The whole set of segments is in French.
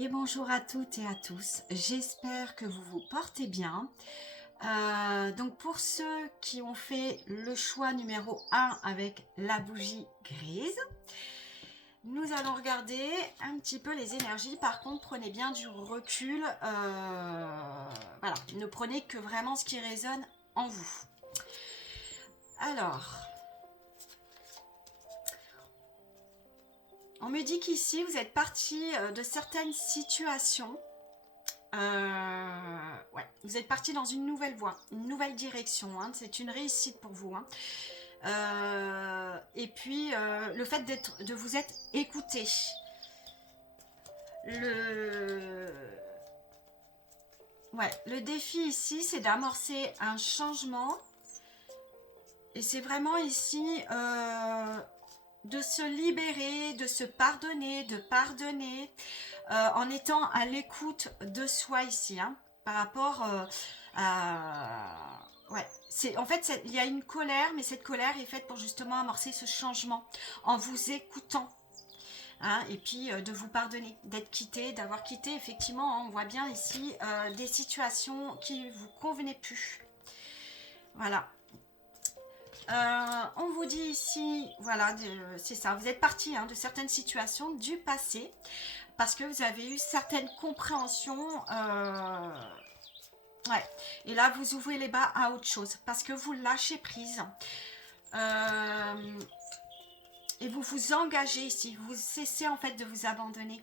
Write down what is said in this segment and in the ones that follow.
Et bonjour à toutes et à tous, j'espère que vous vous portez bien. Donc pour ceux qui ont fait le choix numéro 1 avec la bougie grise, nous allons regarder un petit peu les énergies. Par contre, prenez bien du recul. Voilà, ne prenez que vraiment ce qui résonne en vous. Alors, on me dit qu'ici, vous êtes parti de certaines situations. Ouais, vous êtes parti dans une nouvelle voie, une nouvelle direction. Hein. C'est une réussite pour vous. Hein. Et puis, le fait de vous être écouté. Le défi ici, c'est d'amorcer un changement. Et c'est vraiment ici de se libérer, de se pardonner, de pardonner, en étant à l'écoute de soi ici, hein, par rapport à... Ouais, en fait, il y a une colère, mais cette colère est faite pour justement amorcer ce changement, en vous écoutant. Hein, et puis de vous pardonner, d'être quitté, d'avoir quitté, effectivement, hein, on voit bien ici des situations qui ne vous convenaient plus. Voilà. On vous dit ici, voilà, c'est ça, vous êtes parti hein, de certaines situations du passé parce que vous avez eu certaines compréhensions. Ouais. Et là, vous ouvrez les bras à autre chose parce que vous lâchez prise. Et vous vous engagez ici, vous cessez en fait de vous abandonner.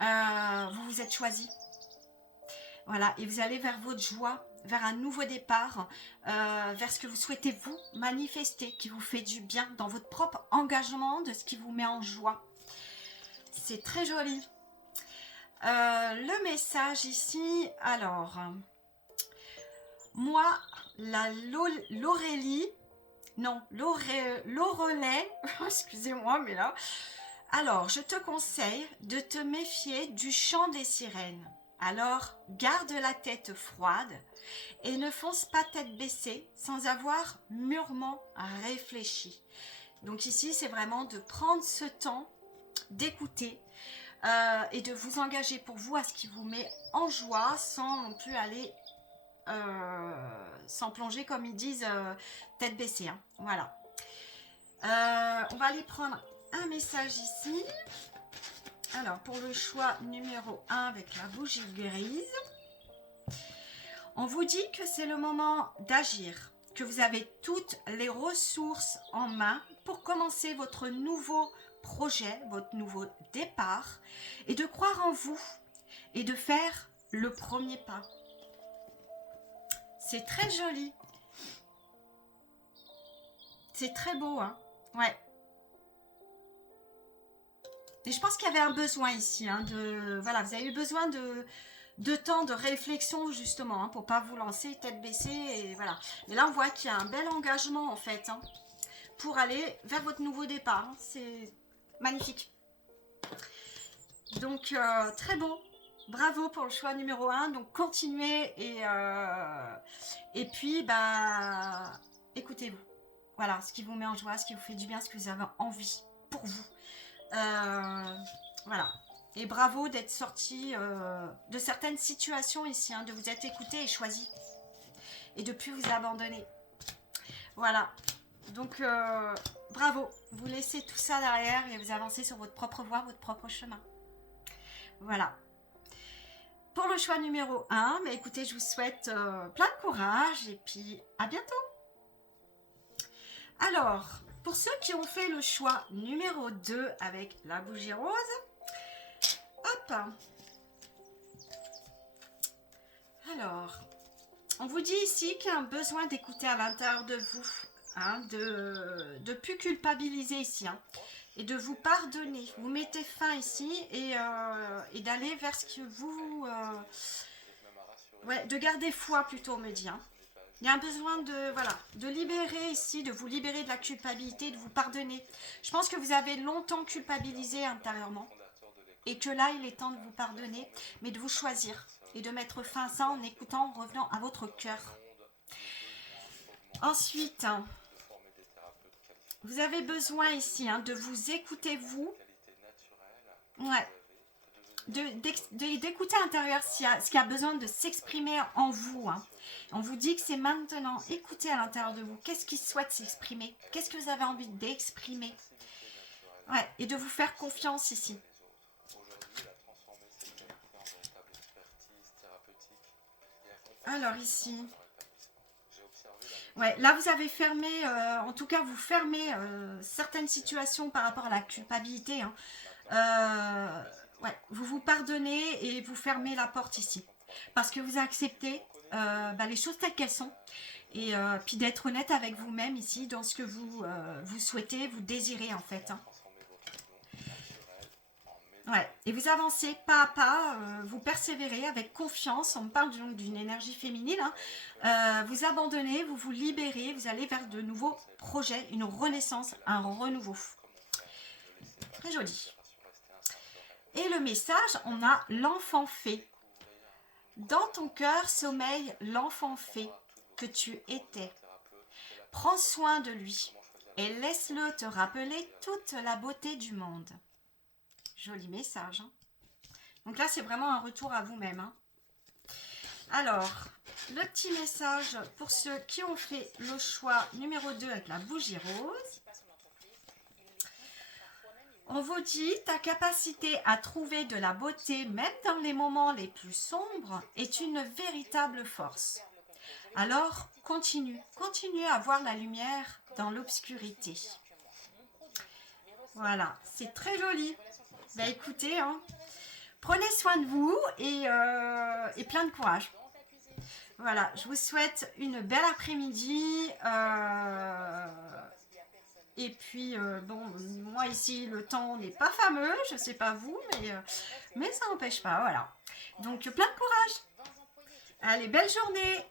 Vous vous êtes choisi. Voilà, et vous allez vers votre joie, vers un nouveau départ, vers ce que vous souhaitez vous manifester, qui vous fait du bien dans votre propre engagement, de ce qui vous met en joie. C'est très joli. Le message ici, alors, moi, l'Aurélie, non, l'Aurelet, excusez-moi, mais là, alors, je te conseille de te méfier du chant des sirènes. Alors, garde la tête froide et ne fonce pas tête baissée sans avoir mûrement réfléchi. Donc ici, c'est vraiment de prendre ce temps d'écouter et de vous engager pour vous à ce qui vous met en joie sans non plus aller sans plonger comme ils disent tête baissée. Hein. Voilà. On va aller prendre un message ici. Alors, pour le choix numéro 1 avec la bougie grise, on vous dit que c'est le moment d'agir, que vous avez toutes les ressources en main pour commencer votre nouveau projet, votre nouveau départ, et de croire en vous et de faire le premier pas. C'est très joli. C'est très beau, hein? Ouais. Et je pense qu'il y avait un besoin ici, hein, voilà, vous avez eu besoin de temps de réflexion justement, hein, pour pas vous lancer tête baissée et voilà. Mais là on voit qu'il y a un bel engagement en fait, hein, pour aller vers votre nouveau départ. Hein. C'est magnifique. Donc très bon. Bravo pour le choix numéro 1. Donc continuez et puis bah écoutez-vous. Voilà, ce qui vous met en joie, ce qui vous fait du bien, ce que vous avez envie pour vous. Voilà. Et bravo d'être sorti de certaines situations ici, hein, de vous être écouté et choisi. Et de plus vous abandonner. Voilà. Donc, bravo. Vous laissez tout ça derrière et vous avancez sur votre propre voie, votre propre chemin. Voilà. Pour le choix numéro 1, bah, écoutez, je vous souhaite plein de courage et puis à bientôt. Alors, pour ceux qui ont fait le choix numéro 2 avec la bougie rose, hop. Alors, on vous dit ici qu'il y a un besoin d'écouter à l'intérieur de vous, hein, de plus culpabiliser ici, hein, et de vous pardonner. Vous mettez fin ici et d'aller vers ce que vous... ouais, de garder foi plutôt, on me dit. Hein. Il y a un besoin de libérer ici, de vous libérer de la culpabilité, de vous pardonner. Je pense que vous avez longtemps culpabilisé intérieurement et que là, il est temps de vous pardonner, mais de vous choisir et de mettre fin à ça en écoutant, en revenant à votre cœur. Ensuite, vous avez besoin ici hein, de vous écouter vous. Ouais. d'écouter à l'intérieur ce qui a besoin de s'exprimer en vous. Hein. On vous dit que c'est maintenant. Écoutez à l'intérieur de vous. Qu'est-ce qui souhaite s'exprimer? Qu'est-ce que vous avez envie d'exprimer? Ouais, et de vous faire confiance ici. Alors ici. Ouais, là vous avez fermé, en tout cas vous fermez certaines situations par rapport à la culpabilité. Hein. Ouais, vous vous pardonnez et vous fermez la porte ici. Parce que vous acceptez les choses telles qu'elles sont. Et puis d'être honnête avec vous-même ici dans ce que vous souhaitez, vous désirez en fait. Hein. Ouais, et vous avancez pas à pas, vous persévérez avec confiance. On me parle donc d'une énergie féminine. Hein. Vous abandonnez, vous vous libérez, vous allez vers de nouveaux projets, une renaissance, un renouveau. Très joli. Et le message, on a l'enfant fée. Dans ton cœur sommeille l'enfant fée que tu étais. Prends soin de lui et laisse-le te rappeler toute la beauté du monde. Joli message. Hein. Donc là, c'est vraiment un retour à vous-même. Hein. Alors, le petit message pour ceux qui ont fait le choix numéro 2 avec la bougie rose. On vous dit, ta capacité à trouver de la beauté, même dans les moments les plus sombres, est une véritable force. Alors, continue à voir la lumière dans l'obscurité. Voilà, c'est très joli. Bah écoutez, hein, prenez soin de vous et plein de courage. Voilà, je vous souhaite une belle après-midi. Et puis, bon, moi ici, le temps n'est pas fameux, je sais pas vous, mais ça n'empêche pas, voilà. Donc, plein de courage. Allez, belle journée.